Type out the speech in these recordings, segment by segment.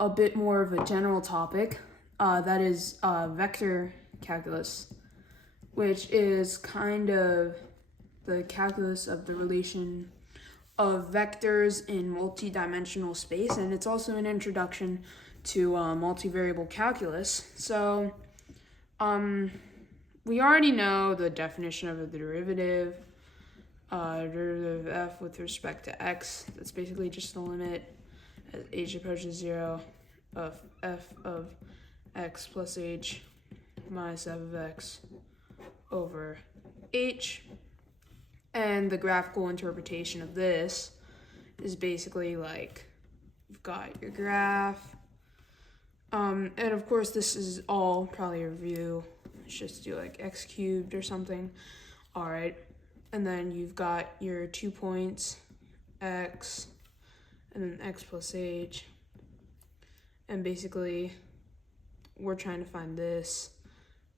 a bit more of a general topic, that is vector calculus, which is kind of the calculus of the relation of vectors in multi-dimensional space, and it's also an introduction to multivariable calculus. So we already know the definition of the derivative. Derivative of f with respect to x, that's basically just the limit as h approaches 0 of f of x plus h minus f of x over h. And the graphical interpretation of this is basically like you've got your graph. And of course, this is all probably a review. Let's just do like x cubed or something. All right. And then you've got your 2 points, x, and then x plus h. And basically, we're trying to find this.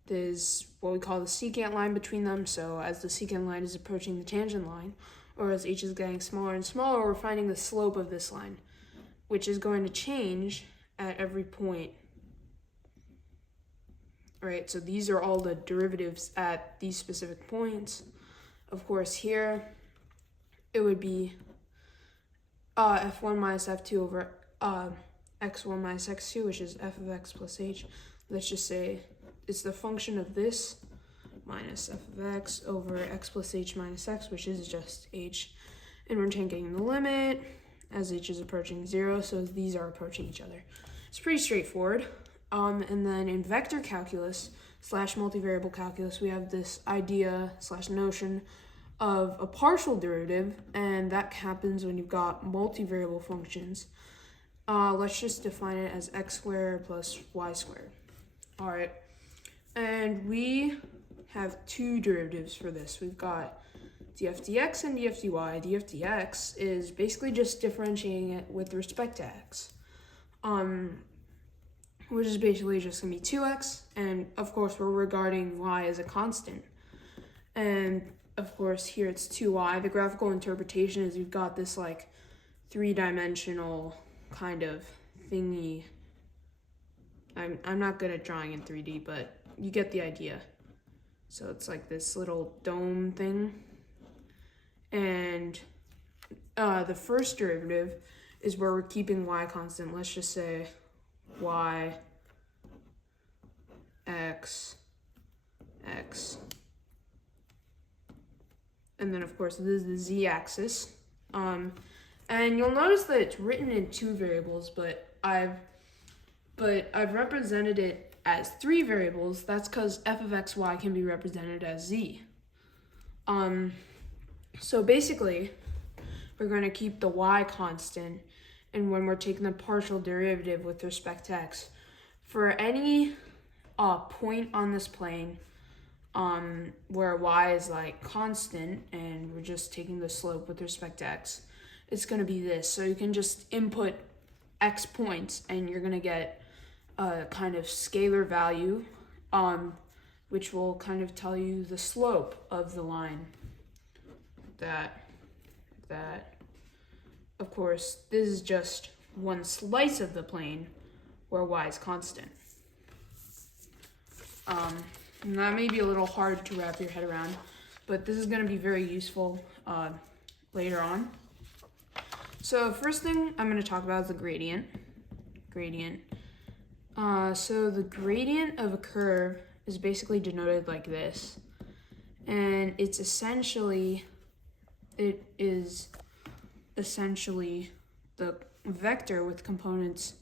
There's what we call the secant line between them. So as the secant line is approaching the tangent line, or as h is getting smaller and smaller, we're finding the slope of this line, which is going to change at every point. Right, so these are all the derivatives at these specific points. Of course, here it would be f1 minus f2 over x1 minus x2, which is f of x plus h. Let's just say it's the function of this minus f of x over x plus h minus x, which is just h. And we're taking the limit as h is approaching 0, so these are approaching each other. It's pretty straightforward. And then in vector calculus / multivariable calculus, we have this idea / notion of a partial derivative, and that happens when you've got multivariable functions. Let's just define it as x squared plus y squared. All right, and we have two derivatives for this. We've got df dx and df dy. Df dx is basically just differentiating it with respect to x, which is basically just going to be 2x, and of course we're regarding y as a constant. And of course here it's 2y. The graphical interpretation is you've got this like three-dimensional kind of thingy. I'm not good at drawing in 3D, but you get the idea. So it's like this little dome thing. And the first derivative is where we're keeping y constant. Let's just say y x x. And then of course this is the z-axis. And you'll notice that it's written in two variables, but I've represented it as three variables. That's because f of x, y can be represented as z. So basically, we're going to keep the y constant, and when we're taking the partial derivative with respect to x, for any point on this plane where y is like constant, and we're just taking the slope with respect to x, it's going to be this. So you can just input x points, and you're going to get a kind of scalar value, which will kind of tell you the slope of the line. That of course, this is just one slice of the plane where y is constant. And that may be a little hard to wrap your head around, but this is going to be very useful later on. So first thing I'm going to talk about is the gradient. So the gradient of a curve is basically denoted like this, and it is essentially the vector with components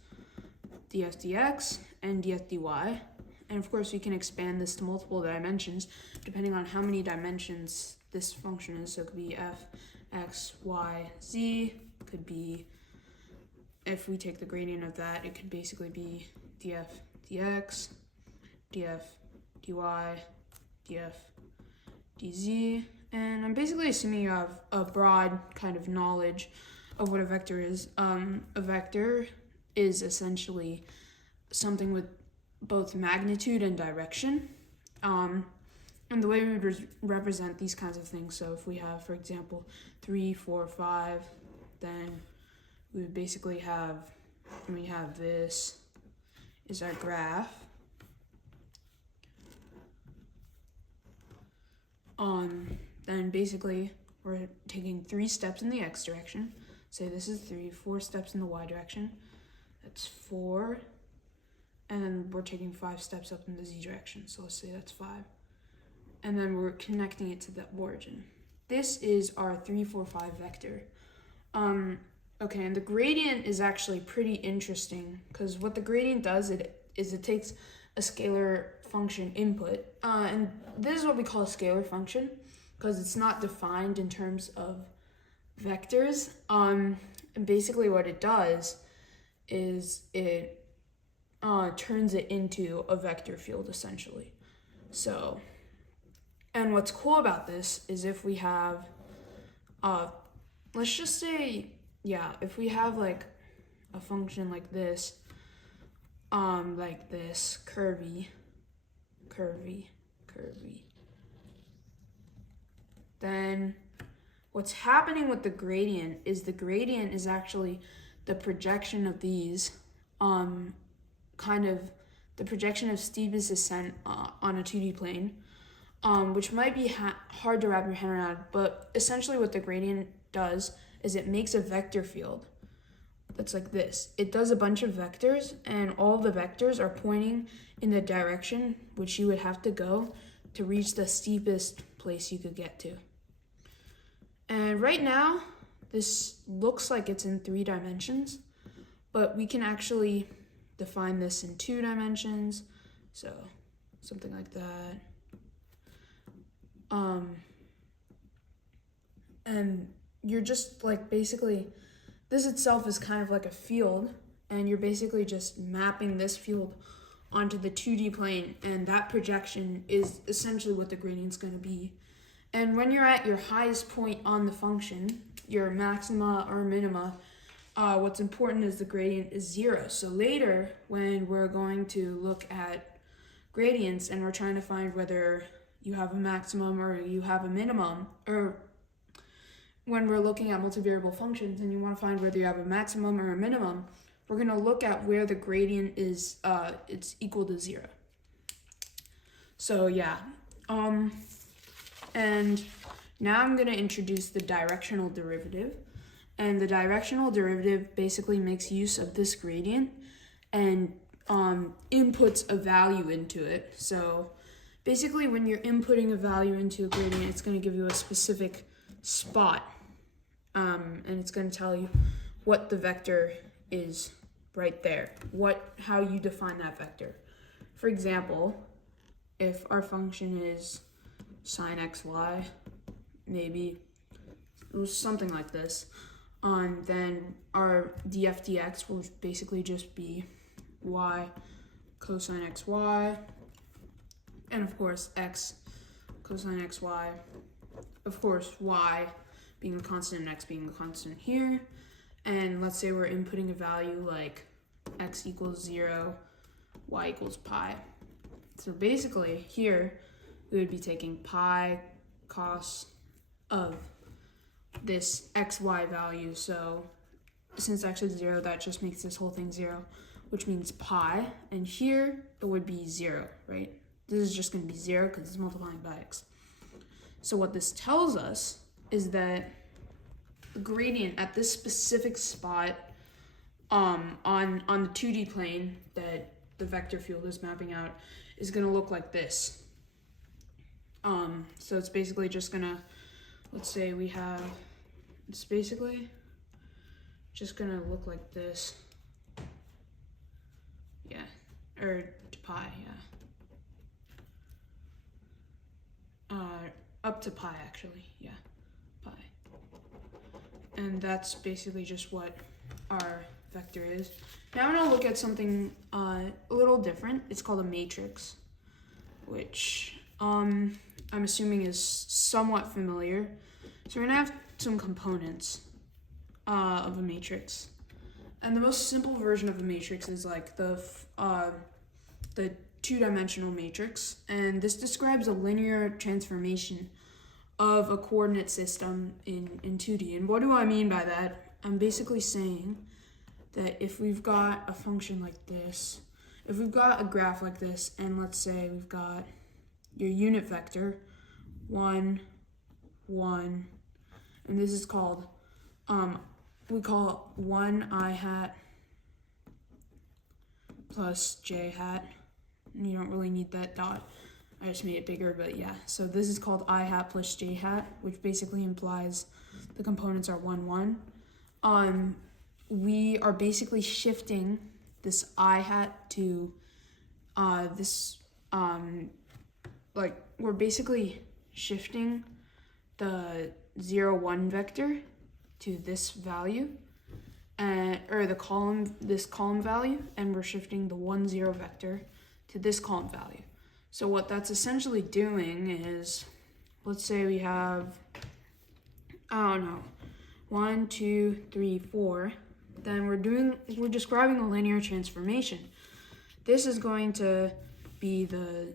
df dx and df dy. And of course, we can expand this to multiple dimensions depending on how many dimensions this function is. So it could be f, x, y, z. It could be, if we take the gradient of that, it could basically be df dx, df dy, df dz. And I'm basically assuming you have a broad kind of knowledge of what a vector is. A vector is essentially something with both magnitude and direction. And the way we would represent these kinds of things, so if we have, for example, 3, 4, 5, then we would basically have and we have this is our graph. Then basically we're taking 3 steps in the x direction. Say this is 3, 4 steps in the y direction. That's 4. And then we're taking 5 steps up in the z direction. So let's say that's 5. And then we're connecting it to the origin. This is our 3, 4, 5 vector. Okay, and the gradient is actually pretty interesting because what the gradient does is it takes a scalar function input, and this is what we call a scalar function because it's not defined in terms of vectors. And basically what it does is it turns it into a vector field essentially. So, and what's cool about this is if we have, let's just say, if we have like a function like this, curvy, then what's happening with the gradient is actually the projection of these, kind of the projection of steepest descent on a 2D plane, which might be hard to wrap your head around, but essentially what the gradient does is it makes a vector field that's like this. It does a bunch of vectors, and all the vectors are pointing in the direction which you would have to go to reach the steepest place you could get to. And right now, this looks like it's in 3 dimensions, but we can actually define this in 2 dimensions, so something like that. And you're just like basically, this itself is kind of like a field, and you're basically just mapping this field onto the 2D plane, and that projection is essentially what the gradient's going to be. And when you're at your highest point on the function, your maxima or minima, what's important is the gradient is 0. So later, when we're going to look at gradients and we're trying to find whether you have a maximum or you have a minimum, or when we're looking at multivariable functions and you want to find whether you have a maximum or a minimum, we're going to look at where the gradient is, it's equal to 0. So and now I'm going to introduce the directional derivative. And the directional derivative basically makes use of this gradient and inputs a value into it. So basically when you're inputting a value into a gradient, it's going to give you a specific spot, and it's going to tell you what the vector is right there, how you define that vector. For example, if our function is sine xy, maybe something like this, then our df dx will basically just be y cosine xy, and of course x cosine xy, of course y being the constant and x being the constant here. And let's say we're inputting a value like x equals 0, y equals pi. So basically here we would be taking pi cos of this xy value. So since x is 0, that just makes this whole thing 0, which means pi. And here it would be 0, right? This is just going to be 0 because it's multiplying by x. So what this tells us is that the gradient at this specific spot on the 2D plane that the vector field is mapping out is going to look like this. So it's basically just going to, let's say we have, it's basically just going to look like this. Yeah, or to pi, up to pi actually, pi. And that's basically just what our vector is. Now I'm gonna look at something a little different. It's called a matrix, which I'm assuming is somewhat familiar. So we're gonna have some components of a matrix. And the most simple version of a matrix is like the 2-dimensional matrix, and this describes a linear transformation of a coordinate system in 2D. And what do I mean by that? I'm basically saying that if we've got a function like this, if we've got a graph like this, and let's say we've got your unit vector, 1, 1, and this is called, we call it 1 I hat plus j hat. And you don't really need that dot. I just made it bigger, but yeah. So this is called I hat plus j hat, which basically implies the components are 1, 1. We are basically shifting this I hat to this, like, we're basically shifting the 0, 1 vector to this value, or the column, this column value, and we're shifting the 1, 0 vector to this column value. So what that's essentially doing is, let's say we have, I don't know, 1, 2, 3, 4. Then we're describing a linear transformation. This is going to be the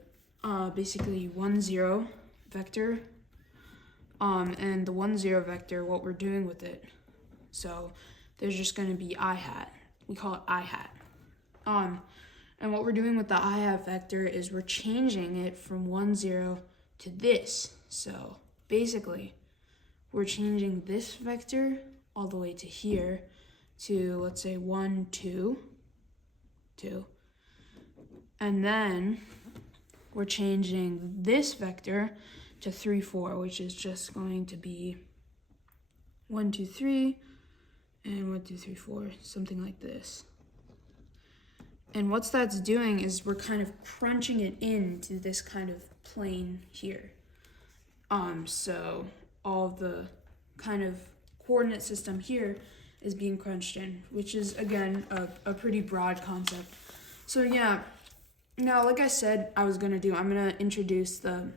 basically 1, 0 vector, and the 1, 0 vector, what we're doing with it. So there's just going to be I hat. We call it I hat. And what we're doing with the I hat vector is we're changing it from 1, 0 to this. So basically, we're changing this vector all the way to here to, let's say, 1, 2, 2. And then we're changing this vector to 3, 4, which is just going to be 1, 2, 3, and 1, 2, 3, 4, something like this. And what that's doing is we're kind of crunching it into this kind of plane here. So all of the kind of coordinate system here is being crunched in, which is, again, a pretty broad concept. So yeah, now, like I said I'm going to introduce the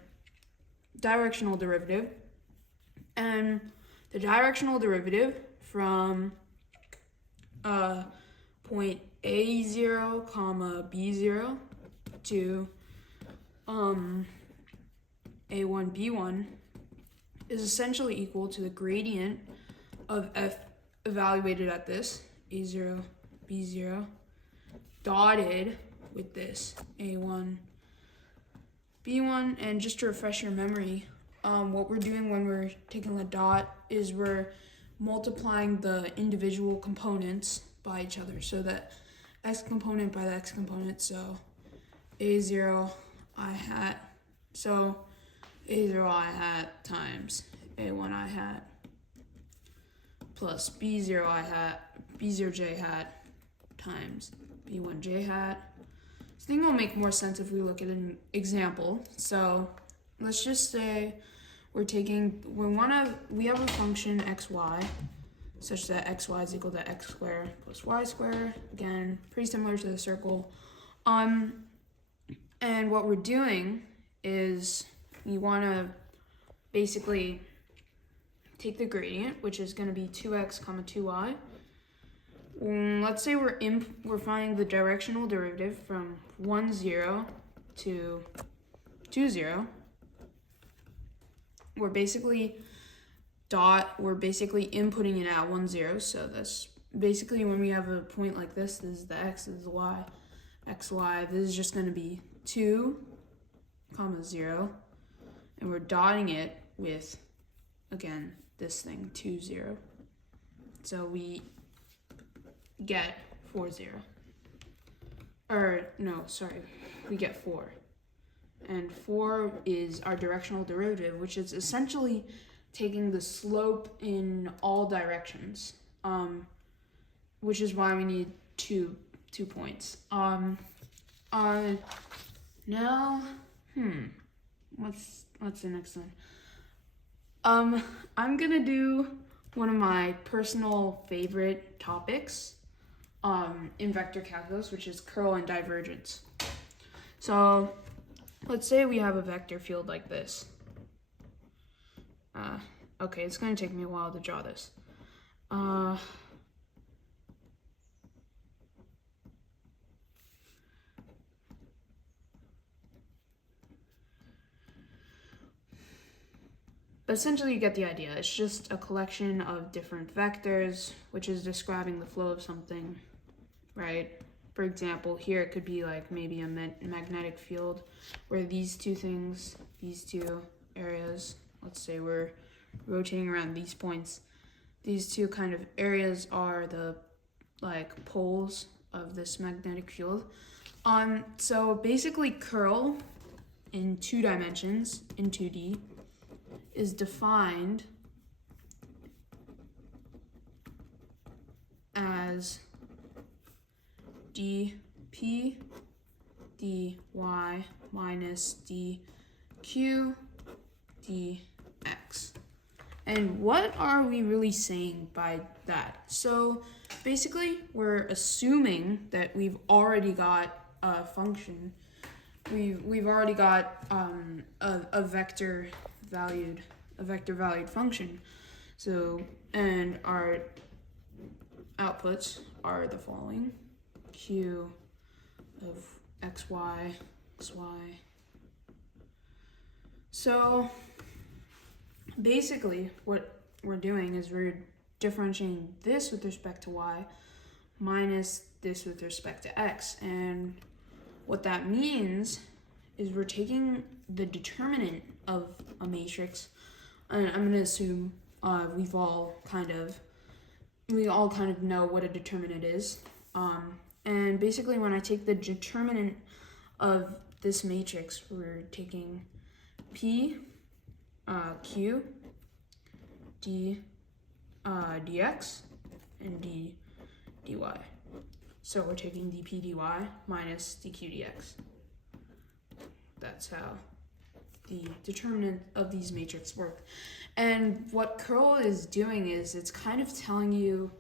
directional derivative. And the directional derivative from point A0, comma B0 to A1, B1 is essentially equal to the gradient of f evaluated at this, A0, B0, dotted with this, A1, B1. And just to refresh your memory, what we're doing when we're taking the dot is we're multiplying the individual components by each other. So that x component by the x component, so A0 I hat, so A0 I hat times A1 I hat plus B0 I hat, B0 j hat times B1 j hat. So I think it'll make more sense if we look at an example. So let's just say we have a function xy such that xy is equal to x squared plus y squared. Again, pretty similar to the circle. And what we're doing is we want to basically take the gradient, which is going to be 2x comma 2y. Let's say we're finding the directional derivative from 1, 0 to 2, 0. We're basically inputting it at 1, 0. So that's basically when we have a point like this is the x, this is the y, x, y. This is just going to be 2, comma 0. And we're dotting it with, again, this thing, 2, 0. So we get 4, 0. We get 4. And 4 is our directional derivative, which is essentially taking the slope in all directions, which is why we need two points. Now, what's the next one? I'm gonna do one of my personal favorite topics in vector calculus, which is curl and divergence. So let's say we have a vector field like this. Okay, it's going to take me a while to draw this. But essentially you get the idea. It's just a collection of different vectors, which is describing the flow of something, right? For example, here it could be like maybe a magnetic field where these two things, these two areas, let's say we're rotating around these points, these two kind of areas are the like poles of this magnetic field. So basically curl in 2 dimensions, in 2D, is defined as dp dy minus dq dx. And what are we really saying by that? So basically we're assuming that we've already got a function. We've already got a vector valued function. So, and our outputs are the following: q of xy, xy. So basically what we're doing is we're differentiating this with respect to y minus this with respect to x. And what that means is we're taking the determinant of a matrix, and I'm going to assume we all kind of know what a determinant is. And basically when I take the determinant of this matrix, we're taking p q d dx and d dy. So we're taking dp dy minus dq dx. That's how the determinant of these matrices work. And what curl is doing is it's kind of telling you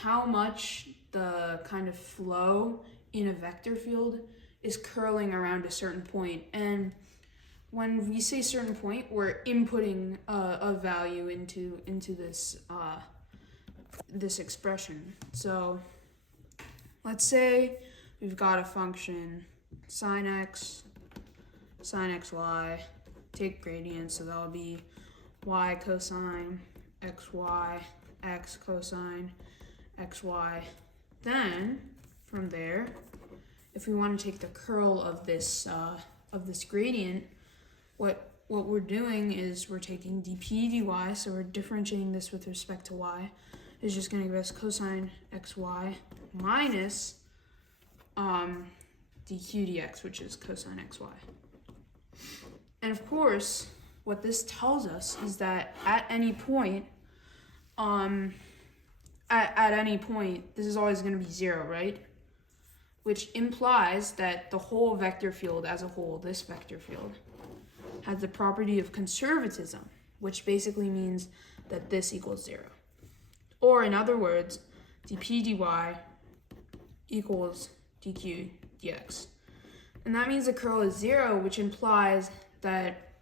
how much the kind of flow in a vector field is curling around a certain point. And when we say certain point, we're inputting a value into this this expression. So let's say we've got a function sine x, sine xy, take gradient, so that'll be y cosine xy, x cosine xy. Then from there, if we want to take the curl of this gradient, what we're doing is we're taking dp dy, so we're differentiating this with respect to y, is just going to give us cosine xy minus dq dx, which is cosine xy. And of course, what this tells us is that at any point, at any point, this is always going to be 0, right? Which implies that the whole vector field as a whole, this vector field, has the property of conservatism, which basically means that this equals 0. Or in other words, dp dy equals dq dx. And that means the curl is 0, which implies that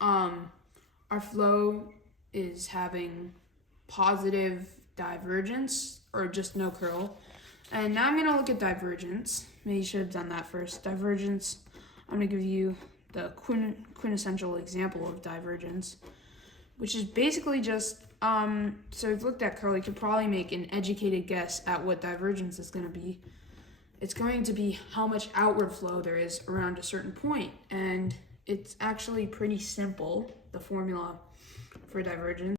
our flow is having positive divergence, or just no curl. And now I'm going to look at divergence. Maybe you should have done that first. Divergence, I'm going to give you the quintessential example of divergence, which is basically just, so if you looked at curl, you could probably make an educated guess at what divergence is going to be. It's going to be how much outward flow there is around a certain point. And it's actually pretty simple, the formula for divergence.